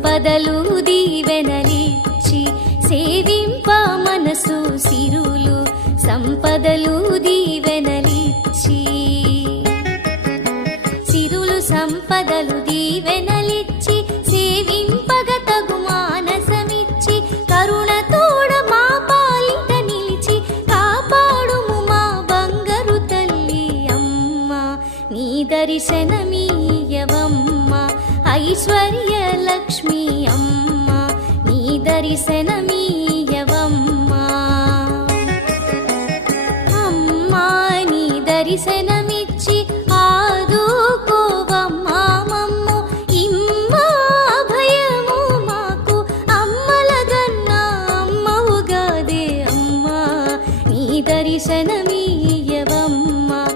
సంపదలు దీవెనలిచ్చి సేవింప మనసు సిరులు సంపదలు దీవెనలిచ్చి సిరులు సంపదలు దీవెనలిచ్చి సేవింపగ తగు మానసమిచ్చి కరుణతోడ మా పాలిట నిలిచి కాపాడుము మా బంగారు తల్లి అమ్మ నీ దర్శనమీయవమ్మ ఐశ్వర్య లక్ష్మి అమ్మ నీ దర్శనమీయవమ్మ అమ్మా నీ దర్శనమీ